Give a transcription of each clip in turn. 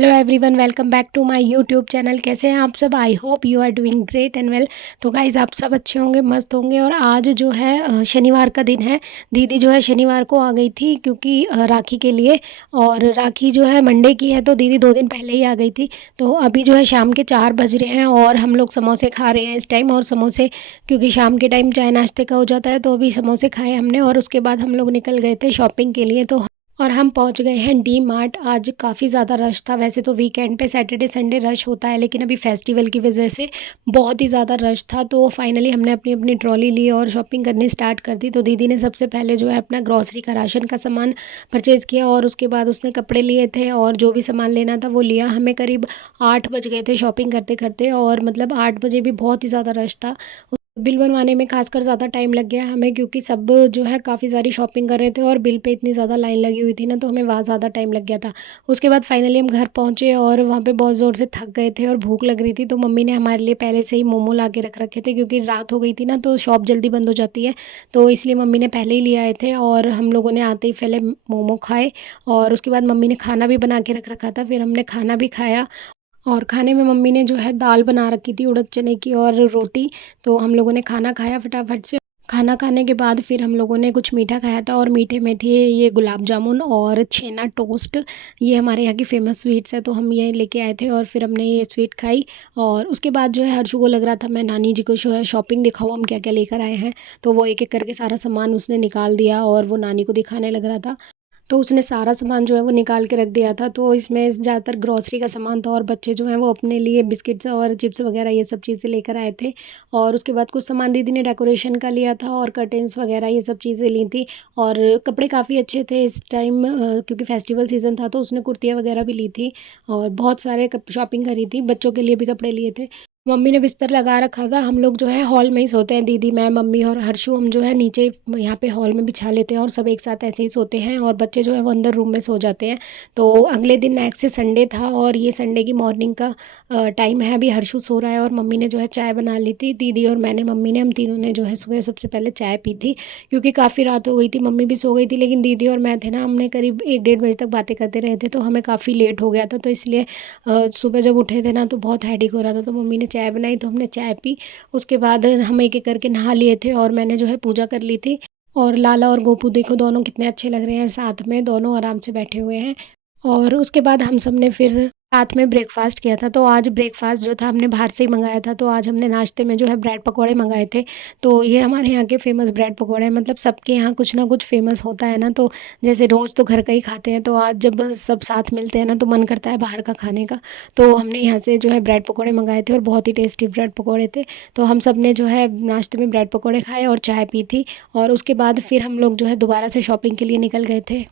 Hello everyone, welcome back to my YouTube channel. कैसे हैं आप सब? I hope you are doing great and well. तो guys, आप सब अच्छे होंगे, मस्त होंगे। और आज जो है शनिवार का दिन है। दीदी जो है शनिवार को आ गई थी क्योंकि राखी के लिए। और राखी जो है मंडे की है, तो दीदी 2 दिन पहले ही आ गई थी। तो अभी जो है शाम के 4 बज रहे हैं और हम लोग समोसे खा रहे हैं इस टाइम। और समोसे क्योंकि शाम के टाइम चाय नाश्ते का हो जाता है, तो अभी समोसे खाए हमने। और उसके बाद हम लोग निकल गए थे शॉपिंग के लिए। तो और हम पहुंच गए हैं डी मार्ट। आज काफ़ी ज़्यादा रश था। वैसे तो वीकेंड पे सैटरडे संडे रश होता है, लेकिन अभी फेस्टिवल की वजह से बहुत ही ज़्यादा रश था। तो फाइनली हमने अपनी अपनी ट्रॉली ली और शॉपिंग करनी स्टार्ट कर दी। तो दीदी ने सबसे पहले जो है अपना ग्रॉसरी का राशन का सामान परचेज़ किया, और उसके बाद उसने कपड़े लिए थे और जो भी सामान लेना था वो लिया। हमें करीब 8 बज गए थे शॉपिंग करते करते, और मतलब 8 बजे भी बहुत ही ज़्यादा रश था। बिल बनवाने में खासकर ज़्यादा टाइम लग गया हमें, क्योंकि सब जो है काफ़ी सारी शॉपिंग कर रहे थे और बिल पे इतनी ज़्यादा लाइन लगी हुई थी ना, तो हमें वहाँ ज़्यादा टाइम लग गया था। उसके बाद फाइनली हम घर पहुँचे और वहाँ पे बहुत ज़ोर से थक गए थे और भूख लग रही थी। तो मम्मी ने हमारे लिए पहले से ही मोमो ला के रख रखे थे, क्योंकि रात हो गई थी ना, तो शॉप जल्दी बंद हो जाती है। तो इसलिए मम्मी ने पहले ही ले आए थे और हम लोगों ने आते ही पहले मोमो खाए। और उसके बाद मम्मी ने खाना भी बना के रख रखा था, फिर हमने खाना भी खाया। और खाने में मम्मी ने जो है दाल बना रखी थी उड़द चने की, और रोटी। तो हम लोगों ने खाना खाया फटाफट से। खाना खाने के बाद फिर हम लोगों ने कुछ मीठा खाया था, और मीठे में थे ये गुलाब जामुन और छेना टोस्ट। ये हमारे यहाँ की फ़ेमस स्वीट्स है, तो हम ये लेके आए थे और फिर हमने ये स्वीट खाई। और उसके बाद जो है हर्षू को लग रहा था मैं नानी जी को जो है शॉपिंग दिखाऊँ, हम क्या क्या लेकर आए हैं। तो वो एक एक करके सारा सामान उसने निकाल दिया और वो नानी को दिखाने लग रहा था। तो उसने सारा सामान जो है वो निकाल के रख दिया था। तो इसमें ज़्यादातर ग्रॉसरी का सामान था, और बच्चे जो हैं वो अपने लिए बिस्किट्स और चिप्स वगैरह ये सब चीज़ें लेकर आए थे। और उसके बाद कुछ सामान दीदी ने डेकोरेशन का लिया था, और कर्टेन्स वगैरह ये सब चीज़ें ली थी। और कपड़े काफ़ी अच्छे थे इस टाइम, क्योंकि फेस्टिवल सीज़न था, तो उसने कुर्तियाँ वगैरह भी ली थी और बहुत सारे शॉपिंग करी थी। बच्चों के लिए भी कपड़े लिए थे। मम्मी ने बिस्तर लगा रखा था। हम लोग जो है हॉल में ही सोते हैं, दीदी, मैं, मम्मी और हर्षू। हम जो है नीचे यहाँ पे हॉल में बिछा लेते हैं और सब एक साथ ऐसे ही सोते हैं, और बच्चे जो है वो अंदर रूम में सो जाते हैं। तो अगले दिन नेक्स्ट संडे था, और ये संडे की मॉर्निंग का टाइम है। अभी हर्षू सो रहा है और मम्मी ने जो है चाय बना ली थी। दीदी और मैंने, मम्मी ने, हम तीनों ने जो है सुबह सबसे पहले चाय पी थी, क्योंकि काफ़ी रात हो गई थी। मम्मी भी सो गई थी, लेकिन दीदी और मैं थे ना, हमने करीब 1 डेढ़ बजे तक बातें करते रहे थे, तो हमें काफ़ी लेट हो गया था। तो इसलिए सुबह जब उठे थे ना, तो बहुत हेडेक हो रहा था। तो मम्मी ने चाय बनाई, तो हमने चाय पी। उसके बाद हम एक एक करके नहा लिए थे, और मैंने जो है पूजा कर ली थी। और लाला और गोपू देखो दोनों कितने अच्छे लग रहे हैं साथ में, दोनों आराम से बैठे हुए हैं। और उसके बाद हम सब ने फिर साथ में ब्रेकफ़ास्ट किया था। तो आज ब्रेकफ़ास्ट जो था हमने बाहर से ही मंगाया था। तो आज हमने नाश्ते में जो है ब्रेड पकौड़े मंगाए थे। तो ये हमारे यहाँ के फ़ेमस ब्रेड पकौड़े हैं। मतलब सबके यहाँ कुछ ना कुछ फ़ेमस होता है ना, तो जैसे रोज़ तो घर का ही खाते हैं, तो आज जब सब साथ मिलते हैं ना, तो मन करता है बाहर का खाने का। तो हमने यहाँ से जो है ब्रेड पकौड़े मंगाए थे, और बहुत ही टेस्टी ब्रेड पकौड़े थे। तो हम सब ने जो है नाश्ते में ब्रेड पकौड़े खाए और चाय पी थी। और उसके बाद फिर हम लोग जो है दोबारा से शॉपिंग के लिए निकल गए थे।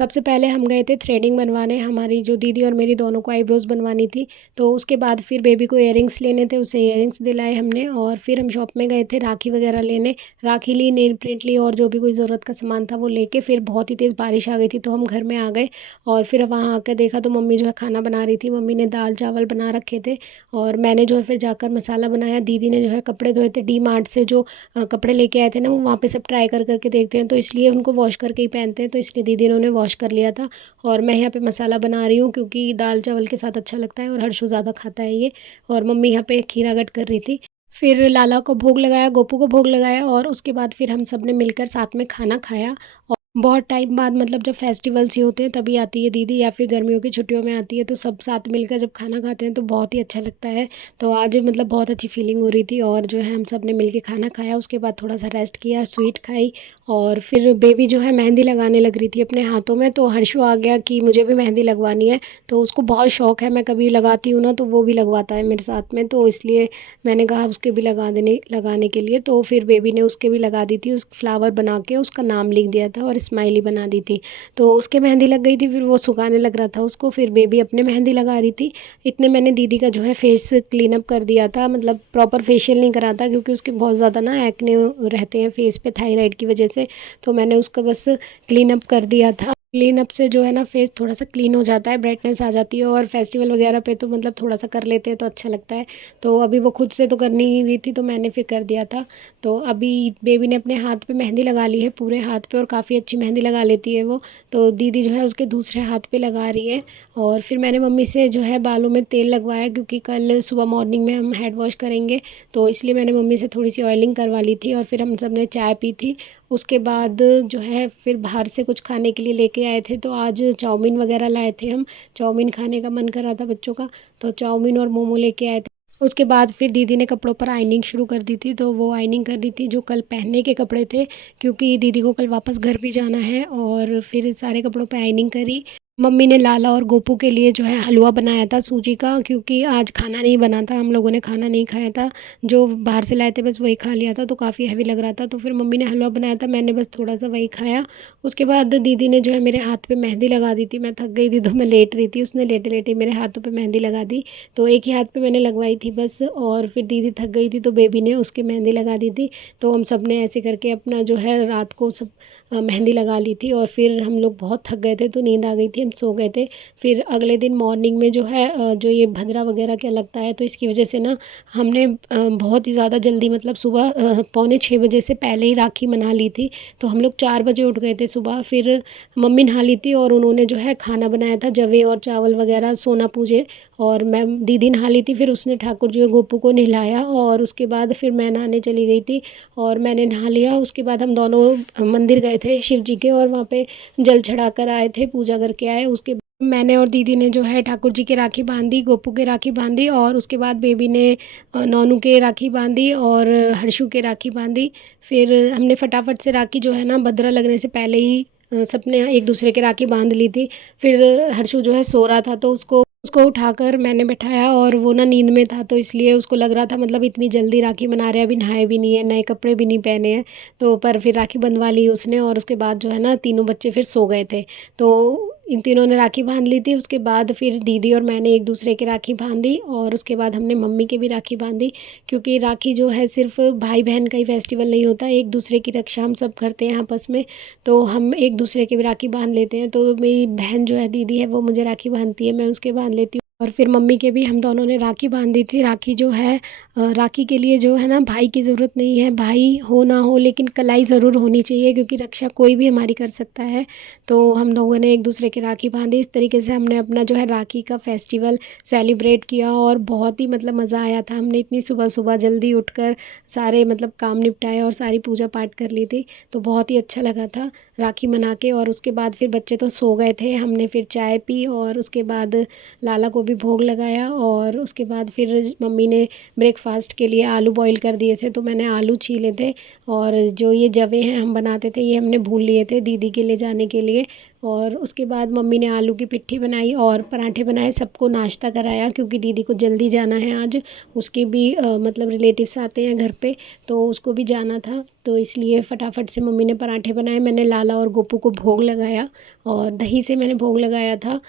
सबसे पहले हम गए थे थ्रेडिंग बनवाने। हमारी जो दीदी और मेरी दोनों को आईब्रोज़ बनवानी थी। तो उसके बाद फिर बेबी को इयररिंग्स लेने थे, उसे इयररिंग्स दिलाए हमने। और फिर हम शॉप में गए थे राखी वगैरह लेने। राखी ली, नेल प्रिंट ली, और जो भी कोई ज़रूरत का सामान था वो लेके फिर बहुत ही तेज़ बारिश आ गई थी, तो हम घर में आ गए। और फिर वहाँ आकर देखा तो मम्मी जो है खाना बना रही थी। मम्मी ने दाल चावल बना रखे थे, और मैंने जो है फिर जाकर मसाला बनाया। दीदी ने जो है कपड़े धोए थे। डी मार्ट से जो कपड़े लेके आए थे ना, वो वहाँ पे सब ट्राई कर करके देखते हैं, तो इसलिए उनको वॉश करके ही पहनते हैं। तो इसलिए दीदी ने उन्हें वॉश कर लिया था। और मैं यहाँ पे मसाला बना रही हूँ, क्योंकि दाल चावल के साथ अच्छा लगता है, और हर्षु ज़्यादा खाता है ये। और मम्मी यहाँ पे खीरा कट कर रही थी। फिर लाला को भोग लगाया, गोपू को भोग लगाया, और उसके बाद फिर हम सब ने मिलकर साथ में खाना खाया। और बहुत टाइम बाद, मतलब जब फेस्टिवल्स ही होते हैं तभी आती है दीदी, या फिर गर्मियों की छुट्टियों में आती है, तो सब साथ मिलकर जब खाना खाते हैं तो बहुत ही अच्छा लगता है। तो आज मतलब बहुत अच्छी फीलिंग हो रही थी, और जो है हम सब ने मिलके खाना खाया। उसके बाद थोड़ा सा रेस्ट किया, स्वीट खाई। और फिर बेबी जो है मेहंदी लगाने लग रही थी अपने हाथों में। तो हर्षु आ गया कि मुझे भी मेहंदी लगवानी है। तो उसको बहुत शौक है, मैं कभी लगाती हूँ ना तो वो भी लगवाता है मेरे साथ में। तो इसलिए मैंने कहा उसके भी लगाने के लिए। तो फिर बेबी ने उसके भी लगा दी थी। उस फ्लावर बना के उसका नाम लिख दिया था और स्माइली बना दी थी। तो उसके मेहंदी लग गई थी, फिर वो सुखाने लग रहा था उसको, फिर बेबी अपने मेहंदी लगा रही थी। इतने मैंने दीदी का जो है फेस क्लीन अप कर दिया था। मतलब प्रॉपर फेशियल नहीं करा था, क्योंकि उसके बहुत ज़्यादा ना एक्ने रहते हैं फेस पे थायराइड की वजह से। तो मैंने उसका बस क्लीन अप कर दिया था। क्लीन अप से जो है ना फेस थोड़ा सा क्लीन हो जाता है, ब्राइटनेस आ जाती है। और फेस्टिवल वगैरह पे तो मतलब थोड़ा सा कर लेते हैं तो अच्छा लगता है। तो अभी वो खुद से तो करनी ही हुई थी तो मैंने फिर कर दिया था। तो अभी बेबी ने अपने हाथ पे मेहंदी लगा ली है, पूरे हाथ पे, और काफ़ी अच्छी मेहंदी लगा लेती है वो। तो दीदी जो है उसके दूसरे हाथ पे लगा रही है। और फिर मैंने मम्मी से जो है बालों में तेल लगवाया, क्योंकि कल सुबह मॉर्निंग में हम हेड वॉश करेंगे, तो इसलिए मैंने मम्मी से थोड़ी सी ऑयलिंग करवा ली थी। और फिर हम सब ने चाय पी थी। उसके बाद जो है फिर बाहर से कुछ खाने के लिए लेके आए थे, तो आज चाउमीन वगैरह लाए थे हम। चाउमीन खाने का मन कर रहा था बच्चों का, तो चाउमीन और मोमो लेके आए थे। उसके बाद फिर दीदी ने कपड़ों पर आइनिंग शुरू कर दी थी, तो वो आइनिंग कर दी थी जो कल पहनने के कपड़े थे, क्योंकि दीदी को कल वापस घर भी जाना है। और फिर सारे कपड़ों पे आइनिंग करी। मम्मी ने लाला और गोपू के लिए जो है हलवा बनाया था सूजी का, क्योंकि आज खाना नहीं बना था, हम लोगों ने खाना नहीं खाया था, जो बाहर से लाए थे बस वही खा लिया था, तो काफ़ी हैवी लग रहा था। तो फिर मम्मी ने हलवा बनाया था, मैंने बस थोड़ा सा वही खाया। उसके बाद दीदी ने जो है मेरे हाथ पे मेहंदी लगा दी थी। मैं थक गई थी तो मैं लेट रही थी, उसने लेटे लेटे मेरे हाथों पे मेहंदी लगा दी। तो एक ही हाथ पे मैंने लगवाई थी बस, और फिर दीदी थक गई थी तो बेबी ने उसके मेहंदी लगा दी थी। तो हम सब ने ऐसे करके अपना जो है रात को सब मेहंदी लगा ली थी। और फिर हम लोग बहुत थक गए थे तो नींद आ गई थी, हम सो गए थे। फिर अगले दिन मॉर्निंग में जो है जो ये भद्रा वगैरह क्या लगता है, तो इसकी वजह से ना हमने बहुत ही ज़्यादा जल्दी, मतलब सुबह 5:45 से पहले ही राखी मना ली थी। तो हम लोग 4 बजे उठ गए थे सुबह। फिर मम्मी नहा ली थी और उन्होंने जो है खाना बनाया था, जवे और चावल वगैरह, सोना पूजे। और मैं दीदी नहा ली थी, फिर उसने ठाकुर जी और गोपू को नहलाया, और उसके बाद फिर मैं नहाने चली गई थी और मैंने नहा लिया। उसके बाद हम दोनों मंदिर गए थे शिव जी के, और वहाँ पे जल चढ़ा कर आए थे, पूजा करके आए। उसके मैंने और दीदी ने जो है ठाकुर जी के राखी बांधी, गोपू के राखी बांधी, और उसके बाद बेबी ने नोनू के राखी बांधी और हर्षू के राखी बांधी। फिर हमने फटाफट से राखी जो है ना भद्रा लगने से पहले ही सबने एक दूसरे के राखी बांध ली थी। फिर हर्षू जो है सो रहा था तो उसको उसको उठाकर मैंने बैठाया, और वो ना नींद में था, तो इसलिए उसको लग रहा था मतलब इतनी जल्दी राखी मना रहे हैं, अभी नहाए भी नहीं है, नए कपड़े भी नहीं पहने हैं। तो पर फिर राखी बंधवा ली उसने, और उसके बाद जो है ना तीनों बच्चे फिर सो गए थे। तो इन तीनों ने राखी बांध ली थी। उसके बाद फिर दीदी और मैंने एक दूसरे की राखी बांधी, और उसके बाद हमने मम्मी के भी राखी बांधी, क्योंकि राखी जो है सिर्फ भाई बहन का ही फेस्टिवल नहीं होता, एक दूसरे की रक्षा हम सब करते हैं आपस में। तो हम एक दूसरे के भी राखी बांध लेते हैं। तो मेरी बहन जो है दीदी है वो मुझे राखी बांधती है, मैं उसके बांध लेती हूँ। और फिर मम्मी के भी हम दोनों ने राखी बांधी थी। राखी जो है राखी के लिए जो है ना भाई की ज़रूरत नहीं है, भाई हो ना हो लेकिन कलाई ज़रूर होनी चाहिए, क्योंकि रक्षा कोई भी हमारी कर सकता है। तो हम लोगों ने एक दूसरे की राखी बांधी। इस तरीके से हमने अपना जो है राखी का फेस्टिवल सेलिब्रेट किया, और बहुत ही मतलब मज़ा आया था। हमने इतनी सुबह सुबह जल्दी उठकर सारे मतलब काम निपटाए और सारी पूजा पाठ कर ली थी, तो बहुत ही अच्छा लगा था राखी मना के। और उसके बाद फिर बच्चे तो सो गए थे, हमने फिर चाय पी, और उसके बाद लाला को भी भोग लगाया। और उसके बाद फिर मम्मी ने ब्रेकफास्ट के लिए आलू बॉईल कर दिए थे, तो मैंने आलू छीले थे। और जो ये जवे हैं हम बनाते थे, ये हमने भून लिए थे दीदी के ले जाने के लिए। और उसके बाद मम्मी ने आलू की पिट्ठी बनाई और पराठे बनाए, सबको नाश्ता कराया, क्योंकि दीदी को जल्दी जाना है आज, उसके भी मतलब रिलेटिव्स आते हैं घर पे, तो उसको भी जाना था। तो इसलिए फटाफट से मम्मी ने पराठे बनाए, मैंने लाला और गोपू को भोग लगाया, और दही से मैंने भोग लगाया था।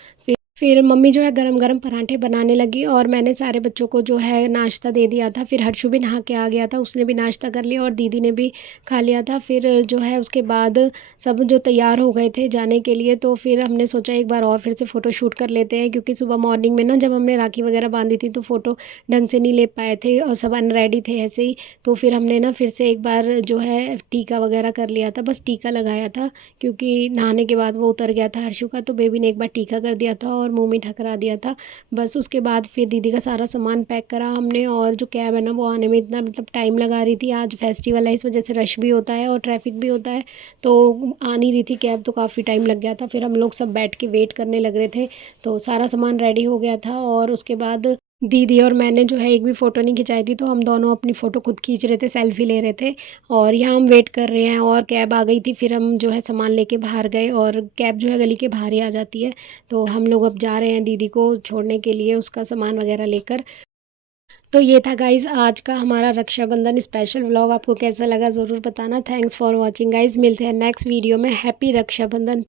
फिर मम्मी जो है गरम गरम पराठे बनाने लगी, और मैंने सारे बच्चों को जो है नाश्ता दे दिया था। फिर हर्षु भी नहा के आ गया था, उसने भी नाश्ता कर लिया, और दीदी ने भी खा लिया था। फिर जो है उसके बाद सब जो तैयार हो गए थे जाने के लिए, तो फिर हमने सोचा एक बार और फिर से फ़ोटो शूट कर लेते हैं, क्योंकि सुबह मॉर्निंग में ना जब हमने राखी वगैरह बांधी थी तो फ़ोटो ढंग से नहीं ले पाए थे, और सब अनरेडी थे ऐसे ही। तो फिर हमने ना फिर से एक बार जो है टीका वगैरह कर लिया था, बस टीका लगाया था, क्योंकि नहाने के बाद वो उतर गया था हर्षु का, तो बेबी ने एक बार टीका कर दिया था और मुंह मीठा करा दिया था बस। उसके बाद फिर दीदी का सारा सामान पैक करा हमने, और जो कैब है ना वो आने में इतना मतलब टाइम लगा रही थी, आज फेस्टिवल है इस वजह से रश भी होता है और ट्रैफिक भी होता है, तो आ नहीं रही थी कैब, तो काफ़ी टाइम लग गया था। फिर हम लोग सब बैठ के वेट करने लग रहे थे, तो सारा सामान रेडी हो गया था। और उसके बाद दीदी और मैंने जो है एक भी फ़ोटो नहीं खिंचाई थी, तो हम दोनों अपनी फ़ोटो खुद खींच रहे थे, सेल्फी ले रहे थे। और यहाँ हम वेट कर रहे हैं, और कैब आ गई थी, फिर हम जो है सामान लेके बाहर गए, और कैब जो है गली के बाहर ही आ जाती है। तो हम लोग अब जा रहे हैं दीदी को छोड़ने के लिए, उसका सामान वगैरह लेकर। तो ये था गाइज़ आज का हमारा रक्षाबंधन स्पेशल व्लॉग। आपको कैसा लगा ज़रूर बताना। थैंक्स फॉर वॉचिंग गाइज़, मिलते हैं नेक्स्ट वीडियो में। हैप्पी रक्षाबंधन।